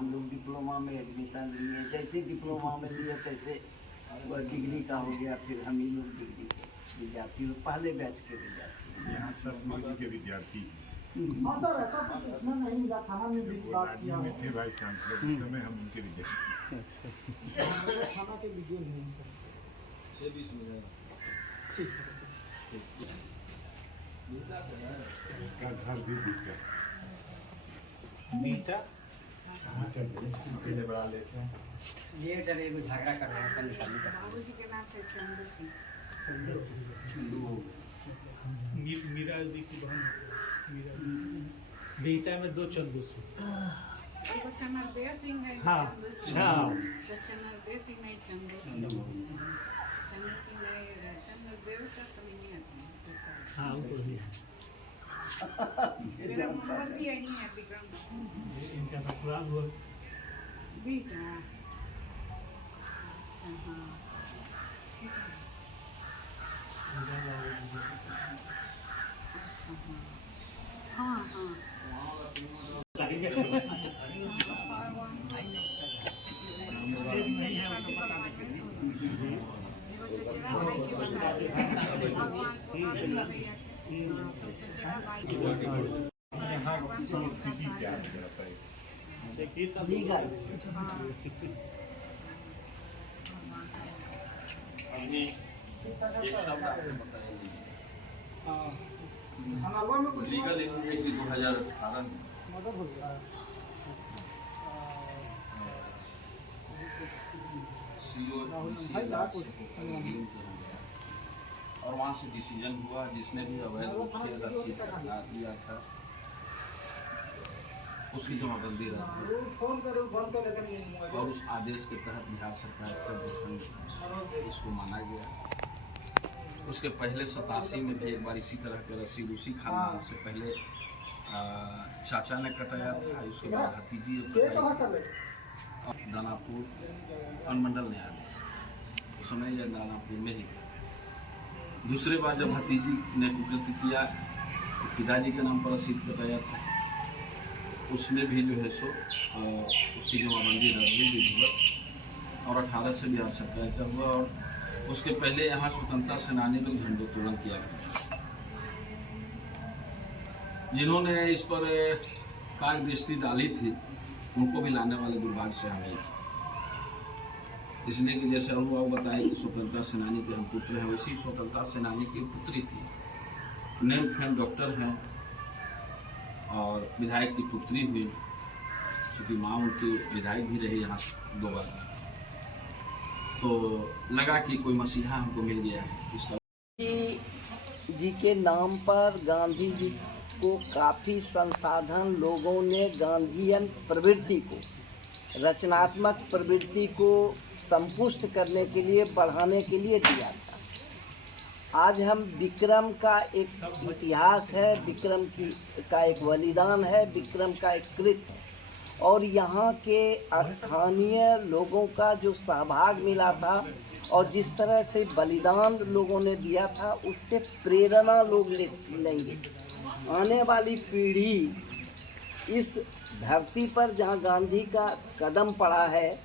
हम लोग डिप्लोमा में एडमिशन लिए, जैसे डिप्लोमा में लिए तैसे वह डिग्री का हो गया, फिर हम ही लोग डिग्री के विद्यार्थी, पहले बैच के विद्यार्थी। यहाँ सब डिग्री के विद्यार्थी हाँ सर, ऐसा कुछ सूचना नहीं मिला, थाना में भी बात किया में थे भाई चांसलर उस समय, हम उनके विद्यार्थी। थाना के वीडियो नहीं ठीक का घर भी दिखता मीठा पहले बड़ा लेते हैं। ये डरे वो झगड़ा कर रहे हैं सन निकालने का। बाबूजी के नाम से चंदू सिंह। मीरा जी की बहन मीरा बेटा में 2 चंदू सिंह। तो चंद्रदेव सिंह है। हाँ, चंदू सिंह। हाँ। तो चंद्रदेव सिंह नहीं, चंदू सिंह। चंदू सिंह नहीं, चंद्रदेव का तो नहीं आता। हाँ वो भी है। मेरा नंबर भी यही है, विक्रम। इनका नाम हुआ बेटा। अच्छा, हाँ ठीक है। हाँ हाँ। यहाँ की स्थिति क्या है बताइए। लीगल है कि 2018 में और वहाँ से डिसीजन हुआ, जिसने भी अवैध रूप से रसीद हटा दिया था उसकी जमाबंदी रही, और उस आदेश के तहत बिहार सरकार का गठन इसको माना गया। उसके पहले 87 में भी एक बार इसी तरह के रसीद उसी खानदान से पहले चाचा ने कटाया था, उसके बाद भतीजी दानापुर अनुमंडल न्यायाधीश, उस समय यह दानापुर में ही। दूसरे बार जब भतीजी ने कुकृत्य किया तो पिताजी के नाम पर रसीद कटाया था, उसमें भी जो है सो उसकी जमाबंदी रद्द हुई और 18 से बिहार सरकार का हुआ। और उसके पहले यहाँ स्वतंत्रता सेनानी लोग झंडोत्तोलन किया गया, जिन्होंने इस पर कार्य दृष्टि डाली थी उनको भी लाने वाले दुर्भाग्य से हमें, इसलिए कि जैसे अनुभव बताए कि स्वतंत्रता सेनानी के हम पुत्र हैं, वैसी स्वतंत्रता सेनानी की पुत्री थी, नेम फेम डॉक्टर हैं और विधायक की पुत्री हुई, चूँकि माँ उनकी विधायक भी रही यहाँ 2 बार, तो लगा कि कोई मसीहा हमको मिल गया है। इसका जी के नाम पर गांधी जी को काफ़ी संसाधन लोगों ने गांधीयन प्रवृत्ति को, रचनात्मक प्रवृत्ति को संपुष्ट करने के लिए, बढ़ाने के लिए दिया था। आज हम विक्रम का एक इतिहास है, विक्रम का एक बलिदान है, विक्रम का एक कृत्य, और यहाँ के स्थानीय लोगों का जो सहभाग मिला था और जिस तरह से बलिदान लोगों ने दिया था, उससे प्रेरणा लोग लेंगे। आने वाली पीढ़ी इस धरती पर जहाँ गांधी का कदम पड़ा है,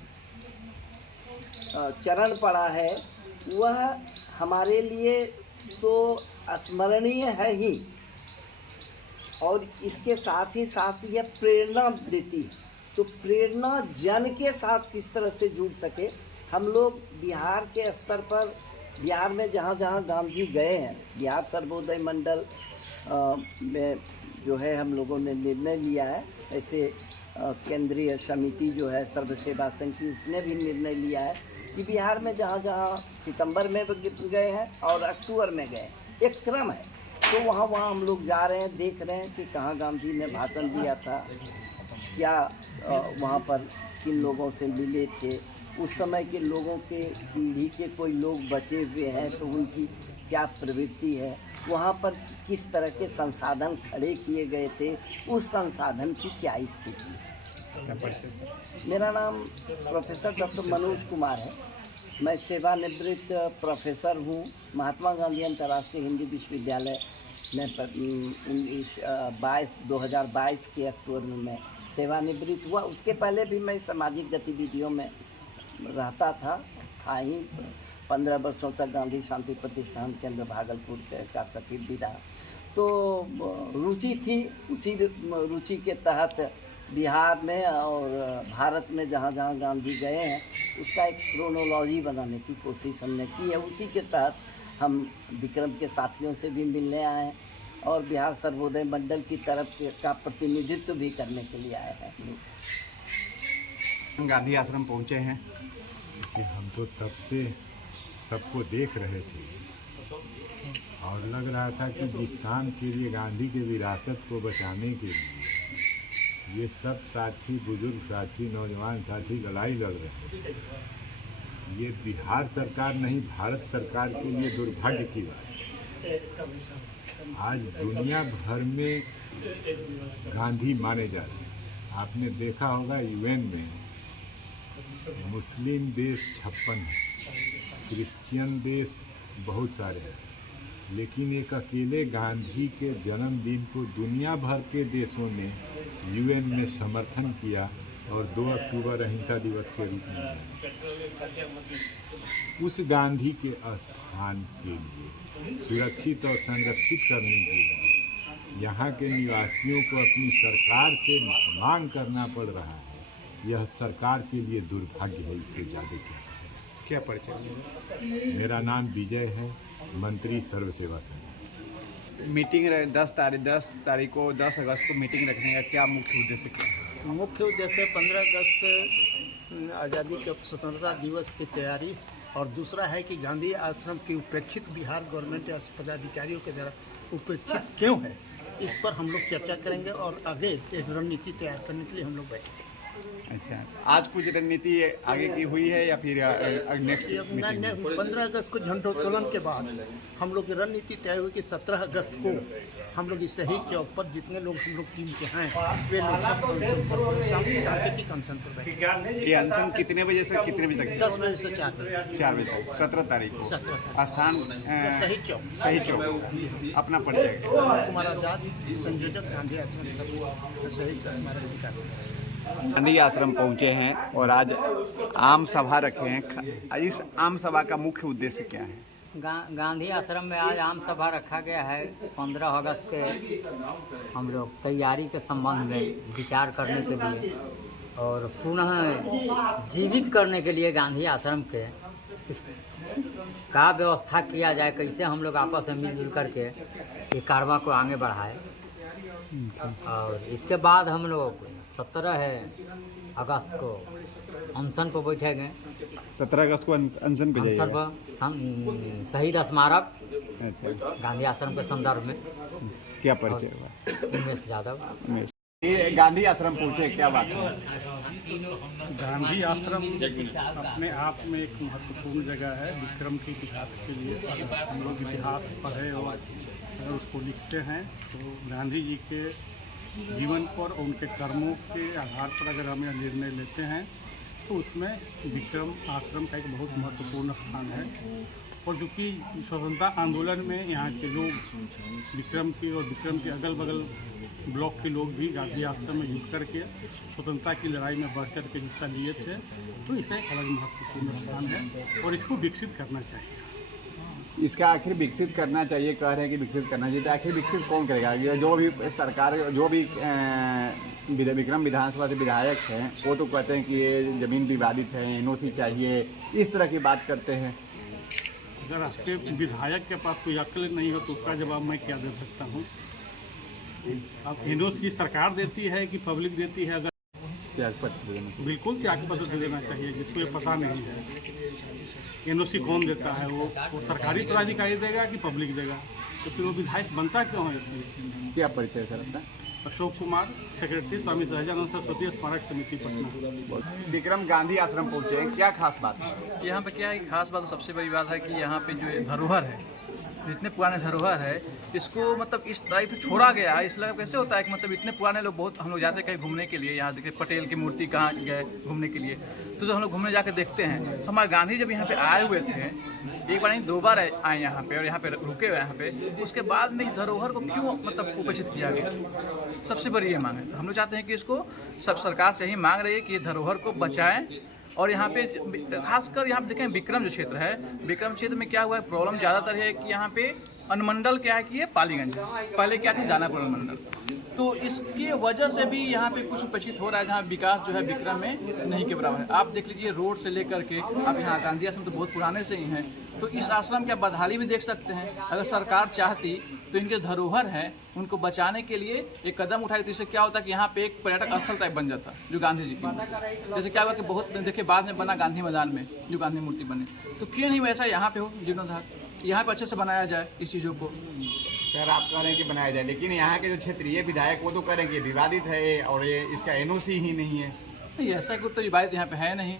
चरण पड़ा है, वह हमारे लिए तो स्मरणीय है ही, और इसके साथ ही साथ यह प्रेरणा देती है। तो प्रेरणा जन के साथ किस तरह से जुड़ सके, हम लोग बिहार के स्तर पर, बिहार में जहाँ जहाँ गांधी गए हैं, बिहार सर्वोदय मंडल में जो है हम लोगों ने निर्णय लिया है, ऐसे केंद्रीय समिति जो है सर्व सेवा संघ की, उसने भी निर्णय लिया है कि बिहार में जहाँ जहाँ सितंबर में गए हैं और अक्टूबर में गए, एक क्रम है, तो वहाँ हम लोग जा रहे हैं, देख रहे हैं कि कहाँ गांधी ने भाषण दिया था, क्या वहाँ पर किन लोगों से मिले थे, उस समय के लोगों के पीढ़ी के कोई लोग बचे हुए हैं तो उनकी क्या प्रवृत्ति है, वहाँ पर किस तरह के संसाधन खड़े किए गए थे, उस संसाधन की क्या स्थिति है। मेरा नाम प्रोफेसर डॉक्टर मनोज कुमार है। मैं सेवानिवृत्त प्रोफेसर हूँ। महात्मा गांधी अंतर्राष्ट्रीय हिंदी विश्वविद्यालय में 2022 के अक्टूबर में मैं सेवानिवृत्त हुआ। उसके पहले भी मैं सामाजिक गतिविधियों में रहता था ही। 15 वर्षों तक गांधी शांति प्रतिष्ठान केंद्र भागलपुर का सचिव भी रहा। तो रुचि थी, उसी रुचि के तहत बिहार में और भारत में जहाँ जहाँ गांधी गए हैं उसका एक क्रोनोलॉजी बनाने की कोशिश हमने की है। उसी के तहत हम विक्रम के साथियों से भी मिलने आए हैं और बिहार सर्वोदय मंडल की तरफ का प्रतिनिधित्व भी करने के लिए आए हैं। गांधी आश्रम पहुँचे हैं कि हम तो तब से सबको देख रहे थे और लग रहा था कि जिस काम के लिए गांधी के विरासत को बचाने के लिए ये सब साथी, बुजुर्ग साथी, नौजवान साथी लड़ाई लड़ रहे हैं, ये बिहार सरकार नहीं भारत सरकार के लिए दुर्भाग्य की बात है। आज दुनिया भर में गांधी माने जा रहे हैं। आपने देखा होगा यूएन में मुस्लिम देश 56 हैं, क्रिश्चियन देश बहुत सारे हैं, लेकिन एक अकेले गांधी के जन्मदिन को दुनिया भर के देशों ने यूएन में समर्थन किया और 2 अक्टूबर अहिंसा दिवस के रूप में मनाया। उस गांधी के स्थान के लिए सुरक्षित और संरक्षित करने के लिए यहाँ के निवासियों को अपनी सरकार से मांग करना पड़ रहा है। यह सरकार के लिए दुर्भाग्य है, इससे ज़्यादा क्या परिचय? मेरा नाम विजय है, मंत्री सर्व सेवा संघ। मीटिंग 10 तारीख को 10 अगस्त को मीटिंग रखने का क्या मुख्य उद्देश्य क्या है? मुख्य उद्देश्य 15 अगस्त आज़ादी के स्वतंत्रता दिवस की तैयारी और दूसरा है कि गांधी आश्रम की उपेक्षित बिहार गवर्नमेंट या पदाधिकारियों के द्वारा उपेक्षित क्यों है, इस पर हम लोग चर्चा करेंगे और आगे एक रणनीति तैयार करने के लिए हम लोग बैठे। अच्छा, आज कुछ रणनीति आगे की हुई है या फिर नेक्स्ट मीटिंग? 15 अगस्त को झंडोत्तोलन के बाद हम लोग की रणनीति तय हुई कि 17 अगस्त को हम लोग इस शहीद चौक पर जितने लोग हम लोग टीम के हैं वे लोग सांकेतिक अनशन पर बैठे। ये अनशन कितने बजे से कितने बजे तक? 10 बजे से 4 बजे। 4 बजे तक 17 तारीख को। 17 तारीख स्थान शहीद चौक। अपना परिचय? कुमार आजाद, संयोजक, गांधी आश्रम शहीद स्मारक विकास। गांधी आश्रम पहुंचे हैं और आज आम सभा रखे हैं। इस आम सभा का मुख्य उद्देश्य क्या है? गांधी आश्रम में आज आम सभा रखा गया है 15 अगस्त के हम लोग तैयारी के संबंध में विचार करने के लिए और पुनः जीवित करने के लिए गांधी आश्रम के का व्यवस्था किया जाए, कैसे हम लोग आपस में मिलजुल करके ये कारवा को आगे बढ़ाए। और इसके बाद हम लोग 17 अगस्त को अनशन पर बैठेंगे। 17 अगस्त को अनशन पे अनशन जाइएगा? पर शहीद स्मारक अच्छा, गांधी आश्रम के संदर्भ में। क्या परिचय हुआ? उमेश यादव। ये गांधी आश्रम पहुंचे, क्या बात है? गांधी आश्रम अपने आप में एक महत्वपूर्ण जगह है विक्रम के इतिहास के लिए। हम लोग इतिहास पढ़े और अगर उसको लिखते हैं तो गांधी जी के जीवन पर और उनके कर्मों के आधार पर अगर हम यह निर्णय लेते हैं तो उसमें विक्रम आश्रम का एक बहुत महत्वपूर्ण स्थान है। और चूँकि स्वतंत्रता आंदोलन में यहाँ के लोग विक्रम के और विक्रम के अगल बगल ब्लॉक के लोग भी गांधी आश्रम में जुट करके स्वतंत्रता की लड़ाई में बढ़ कर के हिस्सा लिए थे, तो इसका एक अलग महत्वपूर्ण स्थान है और इसको विकसित करना चाहिए। इसका आखिर विकसित करना चाहिए, कह रहे हैं कि विकसित करना चाहिए, तो आखिर विकसित कौन करेगा? ये जो भी सरकार, जो भी विक्रम विधानसभा से विधायक हैं वो तो कहते हैं कि ये ज़मीन विवादित है, एनओसी चाहिए, इस तरह की बात करते हैं। अगर आपके विधायक के पास कोई अक्ल नहीं हो तो उसका जवाब मैं क्या दे सकता हूँ? अब एनओसी सरकार देती है कि पब्लिक देती है? अगर त्यागपत्र देना, बिल्कुल त्यागपत्र देना चाहिए, जिसको ये पता नहीं है एनओसी कौन देता है, वो सरकारी पदाधिकारी देगा कि पब्लिक देगा, तो फिर वो विधायक बनता क्यों है? इसलिए क्या परिचय सर अपना? अशोक कुमार, सेक्रेटरी स्वामी सहजानंद सरस्वती स्मारक समिति पटना। विक्रम गांधी आश्रम पहुंचे हैं, क्या खास बात है? यहाँ पे क्या है, खास बात सबसे बड़ी बात है कि यहाँ पे जो धरोहर है जितने पुराने धरोहर है इसको मतलब इस टाइप से छोड़ा गया है। इसलिए कैसे होता है कि मतलब इतने पुराने लोग बहुत हम लोग जाते हैं कहीं घूमने के लिए, यहाँ देखिए पटेल की मूर्ति कहाँ गए घूमने के लिए, तो जब हम लोग घूमने जाकर देखते हैं तो हमारे गांधी जब यहाँ पे आए हुए थे, एक बार नहीं 2 बार आए यहाँ पे और यहाँ पे रुके हुए यहाँ पे, उसके बाद में इस धरोहर को क्यों मतलब उपेक्षित किया गया, सबसे बड़ी ये मांग है। तो हम लोग चाहते हैं कि इसको सब सरकार से यही मांग रही है कि ये धरोहर को बचाएं। और यहाँ पे खासकर यहाँ पे देखें विक्रम जो क्षेत्र है, विक्रम क्षेत्र में क्या हुआ है, प्रॉब्लम ज़्यादातर है कि यहाँ पे अनुमंडल क्या है कि ये पालीगंज, पहले क्या थी दानापुर अनुमंडल, तो इसकी वजह से भी यहाँ पे कुछ उपेक्षित हो रहा है, जहाँ विकास जो है विक्रम में नहीं के बराबर है। आप देख लीजिए रोड से लेकर के अब यहाँ गांधी आश्रम तो बहुत पुराने से ही हैं, तो इस आश्रम की आप बदहाली भी देख सकते हैं। अगर सरकार चाहती तो इनके धरोहर हैं उनको बचाने के लिए एक कदम उठाई, तो इससे क्या होता कि यहाँ पे एक पर्यटक स्थल टाइप बन जाता जो गांधी जी की, जैसे क्या हुआ कि बहुत देखिए बाद में बना गांधी मैदान में जो गांधी मूर्ति बने, तो क्यों नहीं वैसा यहाँ पे हो जीर्णोद्धार, यहाँ पे अच्छे से बनाया जाए इस चीज़ों को। सर आप कह रहे हैं कि बनाया जाए, लेकिन यहाँ के जो क्षेत्रीय विधायक वो तो कह रहे हैं कि विवादित है और ये इसका एनओसी ही नहीं है। नहीं, ऐसा कुछ तो विवादित यहाँ पे है नहीं।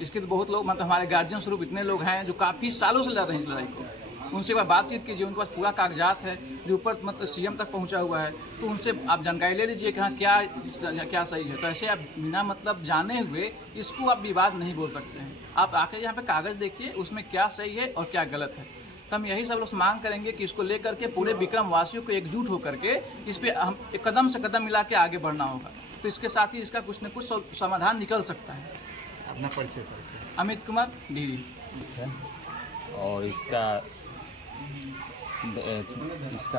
इसके तो बहुत लोग मतलब हमारे गार्जियन स्वरूप इतने लोग हैं जो काफ़ी सालों से लड़ रहे हैं इस लड़ाई को, उनसे एक बार बातचीत कीजिए, उनके पास पूरा कागजात है जो ऊपर मतलब सीएम तक पहुंचा हुआ है, तो उनसे आप जानकारी ले लीजिए कि हाँ क्या सही है। तो ऐसे आप बिना मतलब जाने हुए इसको आप विवाद नहीं बोल सकते हैं। आप आकर यहाँ पे कागज़ देखिए उसमें क्या सही है और क्या गलत है। तो हम यही सब लोग मांग करेंगे कि इसको लेकर के पूरे विक्रम वासियों को एकजुट होकर के इस पर हम एक कदम से कदम मिला के आगे बढ़ना होगा, तो इसके साथ ही इसका कुछ न कुछ समाधान निकल सकता है। अपना परिचय करके। अमित कुमार डीरी। और इसका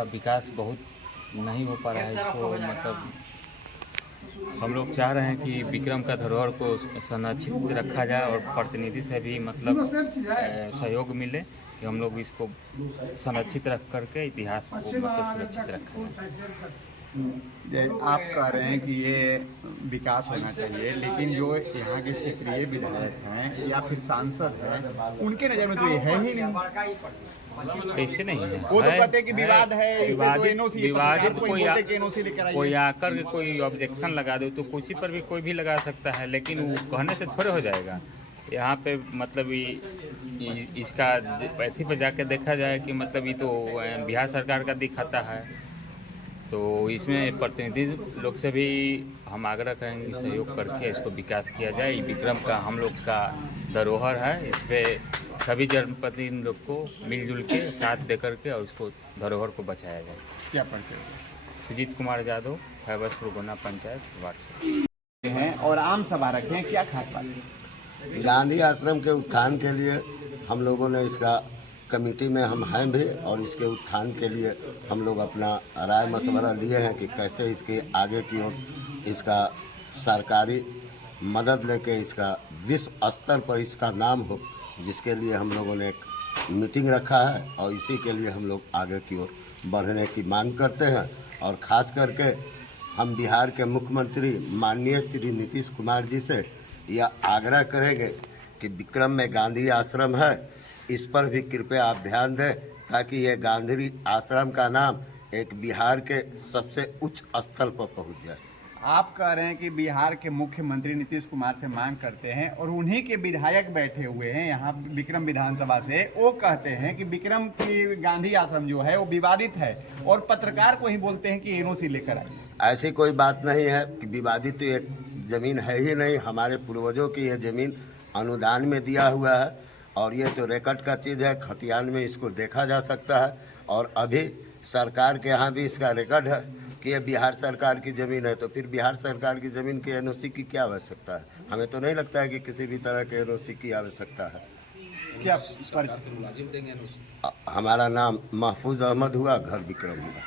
विकास बहुत नहीं हो पा रहा है, इसको मतलब हम लोग चाह रहे हैं कि विक्रम का धरोहर को संरक्षित रखा जाए और प्रतिनिधि से भी मतलब सहयोग मिले कि हम लोग इसको संरक्षित रख करके इतिहास को मतलब सुरक्षित रखा जाए। आप कह रहे हैं कि ये विकास होना चाहिए, लेकिन जो यहाँ के क्षेत्रीय विधायक हैं या फिर सांसद हैं उनके नज़र में तो ये है ही नहीं। कैसे नहीं है? वो तो कहते हैं कि विवाद है, विवादित कोई आकर के कोई ऑब्जेक्शन लगा दे तो किसी पर भी कोई भी लगा सकता है, लेकिन वो कहने से थोड़े हो जाएगा। यहाँ पे मतलब इसका ऐसी पे जाके देखा जाए कि मतलब ये तो बिहार सरकार का दिखाता है, तो इसमें प्रतिनिधि लोग से भी हम आग्रह करेंगे सहयोग करके इसको विकास किया जाए। ये विक्रम का हम लोग का धरोहर है, इस पर सभी जनप्रतिनिधि लोग को मिलजुल के साथ दे करके और इसको धरोहर को बचाया जाए। क्या परिचय? सुजीत कुमार यादव, फैबसपुर गोना पंचायत वार्ड हैं और आम सभा रखे हैं, क्या खास बात है? गांधी आश्रम के उत्थान के लिए हम लोगों ने इसका कमेटी में हम हैं भी, और इसके उत्थान के लिए हम लोग अपना राय मशवरा लिए हैं कि कैसे इसके आगे की ओर इसका सरकारी मदद लेके इसका विश्व स्तर पर इसका नाम हो, जिसके लिए हम लोगों ने एक मीटिंग रखा है और इसी के लिए हम लोग आगे की ओर बढ़ने की मांग करते हैं। और ख़ास करके हम बिहार के मुख्यमंत्री माननीय श्री नीतीश कुमार जी से यह आग्रह करेंगे कि विक्रम में गांधी आश्रम है, इस पर भी कृपया आप ध्यान दें, ताकि ये गांधी आश्रम का नाम एक बिहार के सबसे उच्च स्थल पर पहुंच जाए। आप कह रहे हैं कि बिहार के मुख्यमंत्री नीतीश कुमार से मांग करते हैं और उन्हीं के विधायक बैठे हुए हैं यहाँ विक्रम विधानसभा से, वो कहते हैं कि विक्रम की गांधी आश्रम जो है वो विवादित है और पत्रकार को ही बोलते हैं कि एनओसी लेकर आइए। ऐसी कोई बात नहीं है कि विवादित तो एक ज़मीन है ही नहीं, हमारे पूर्वजों की यह ज़मीन अनुदान में दिया हुआ है और ये तो रिकॉर्ड का चीज़ है, खतियान में इसको देखा जा सकता है। और अभी सरकार के यहाँ भी इसका रिकॉर्ड है कि ये बिहार सरकार की ज़मीन है, तो फिर बिहार सरकार की ज़मीन के एनओसी की क्या आवश्यकता है? हमें तो नहीं लगता है कि किसी भी तरह के एनओसी की आवश्यकता है। क्या हमारा नाम महफूज अहमद हुआ, घर विक्रम हुआ।